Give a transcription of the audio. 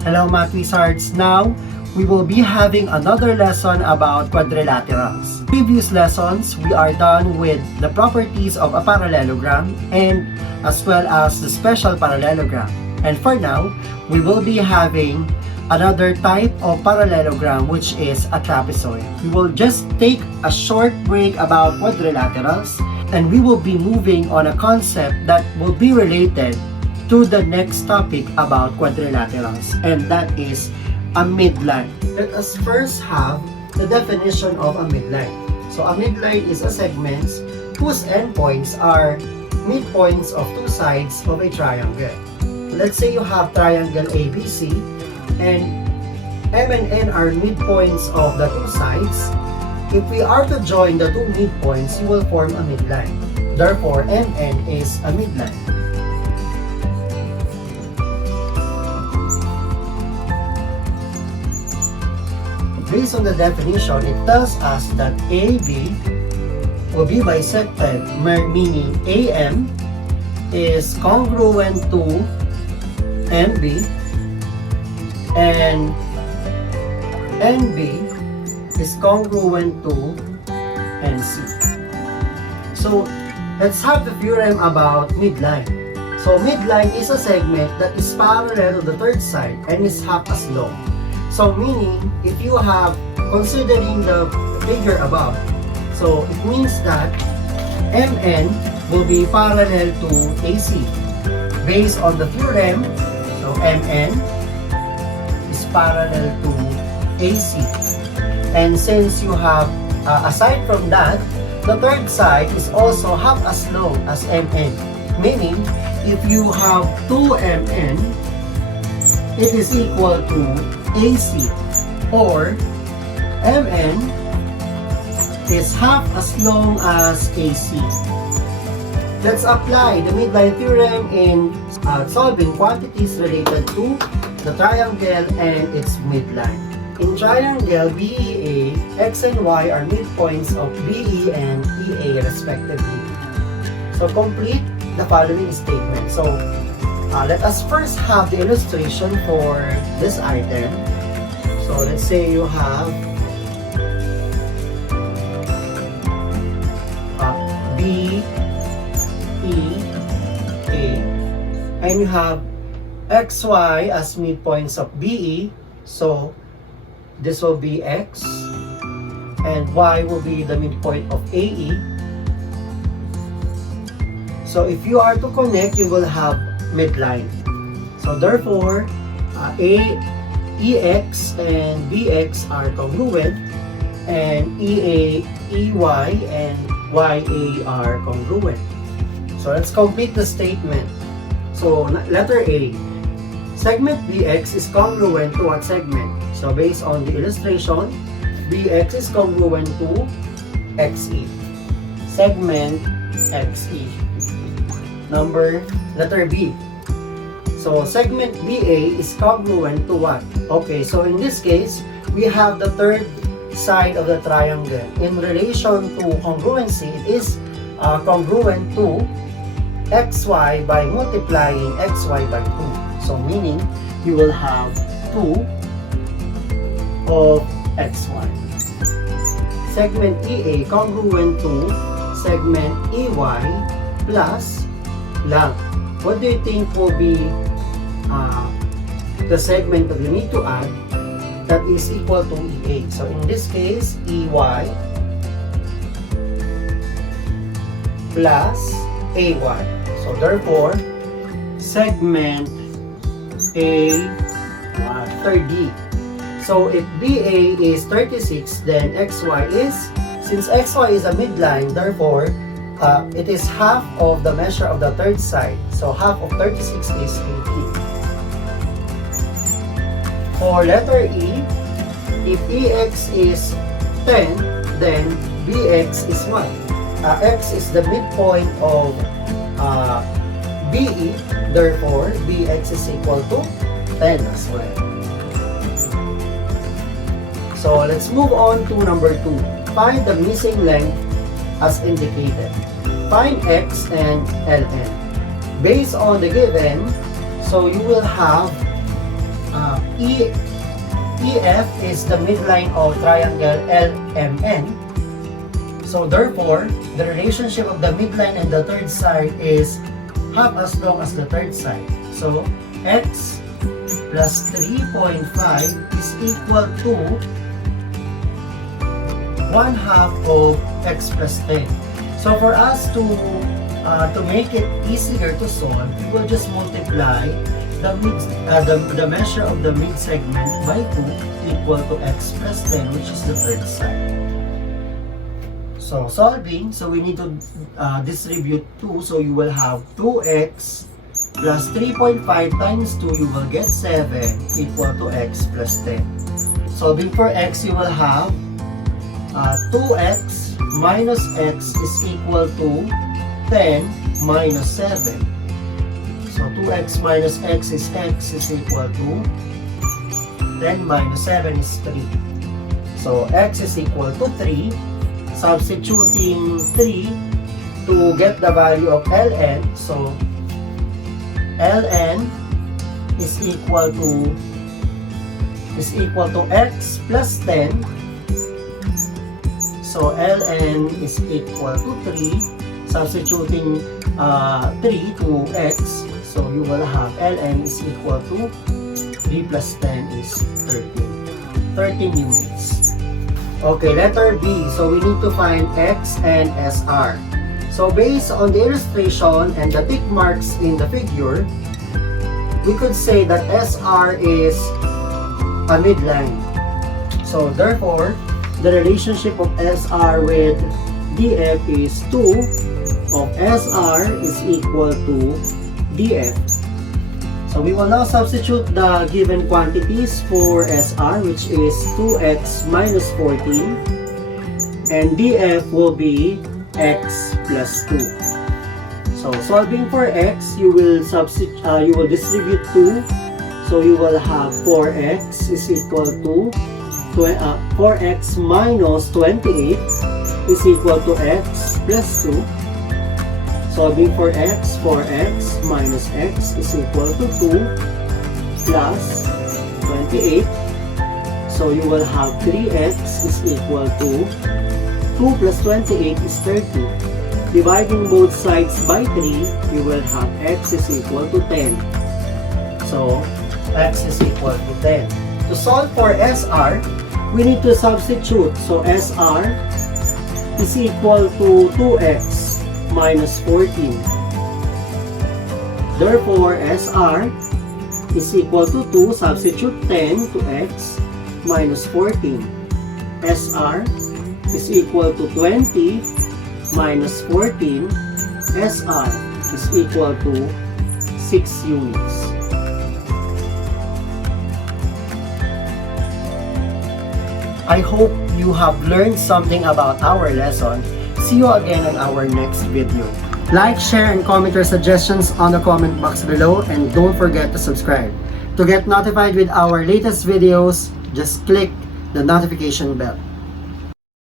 Hello Math Wizards! Now, we will be having another lesson about quadrilaterals. Previous lessons, we are done with the properties of a parallelogram and as well as the special parallelogram. And for now, we will be having another type of parallelogram which is a trapezoid. We will just take a short break about quadrilaterals and we will be moving on a concept that will be related to the next topic about quadrilaterals, and that is a midline. Let us first have the definition of a midline. So a midline is a segment whose endpoints are midpoints of two sides of a triangle. Let's say you have triangle ABC and M and N are midpoints of the two sides. If we are to join the two midpoints, you will form a midline. Therefore, MN is a midline. Based on the definition, it tells us that AB will be bisected, meaning AM is congruent to MB and NB is congruent to NC. So, let's have the theorem about midline. So, midline is a segment that is parallel to the third side and is half as long. So meaning, if you have, considering the figure above, so it means that MN will be parallel to AC. Based on the theorem, so MN is parallel to AC. And since you have, aside from that, the third side is also half as long as MN. Meaning, if you have 2MN, it is equal to AC, or MN is half as long as AC. Let's apply the midline theorem in solving quantities related to the triangle and its midline. In triangle BEA, X and Y are midpoints of BE and EA respectively. So complete the following statement. So let us first have the illustration for this item. So let's say you have B, E, A, and you have X, Y as midpoints of BE. So this will be X, and Y will be the midpoint of AE. So if you are to connect, you will have midline. So therefore, EX and BX are congruent, and EA, EY, and YA are congruent. So let's complete the statement. So letter A, segment BX is congruent to what segment? So based on the illustration, BX is congruent to XE. Segment XE. Letter B. So segment BA is congruent to what? Okay, so in this case, we have the third side of the triangle. In relation to congruency, it is congruent to XY by multiplying XY by 2. So meaning, you will have 2 of XY. Segment EA congruent to segment EY plus blank. What do you think will be the segment that you need to add that is equal to EA? So in this case, EY plus AY. So therefore, segment A 30. So if BA is 36, then XY is, since XY is a midline, therefore it is half of the measure of the third side. So half of 36 is 18. For letter E, if EX is 10, then BX is what? X is the midpoint of BE, therefore BX is equal to 10 as well. So let's move on to number 2. Find the missing length as indicated. Find X and LN. Based on the given, so you will have EF is the midline of triangle LMN. So therefore, the relationship of the midline and the third side is half as long as the third side. So x plus 3.5 is equal to 1/2 of x plus 10. So for us to make it easier to solve, we will just multiply the measure of the mid segment by 2 equal to x plus 10, which is the third side. So solving, so we need to distribute 2, so you will have 2x plus 3.5 times 2, you will get 7 equal to x plus 10. Solving for x, you will have 2x minus x is equal to 10 minus 7. So 2x minus x is equal to 10 minus 7 is 3. So x is equal to 3. Substituting 3 to get the value of ln. So ln is equal to x plus 10. So ln is equal to 3. Substituting 3 to x, so you will have ln is equal to 3 plus 10 is 13 units. Okay, letter B. So we need to find x and SR. So based on the illustration and the tick marks in the figure, we could say that SR is a midline. So therefore, the relationship of SR with DF is 2 of SR is equal to DF. So we will now substitute the given quantities for SR, which is 2x minus 14, and DF will be x plus 2. So solving for x, you will distribute 2, so you will have 4x is equal to 4x minus 28 is equal to x plus 2. Solving for x, 4x minus x is equal to 2 plus 28. So you will have 3x is equal to 2 plus 28 is 30. Dividing both sides by 3, you will have x is equal to 10. So x is equal to 10. To solve for SR, we need to substitute. So SR is equal to 2x minus 14. Therefore, SR is equal to 2, substitute 10 to x minus 14. SR is equal to 20 minus 14. SR is equal to 6 units. I hope you have learned something about our lesson. See you again on our next video. Like, share, and comment your suggestions on the comment box below, and don't forget to subscribe. To get notified with our latest videos, just click the notification bell.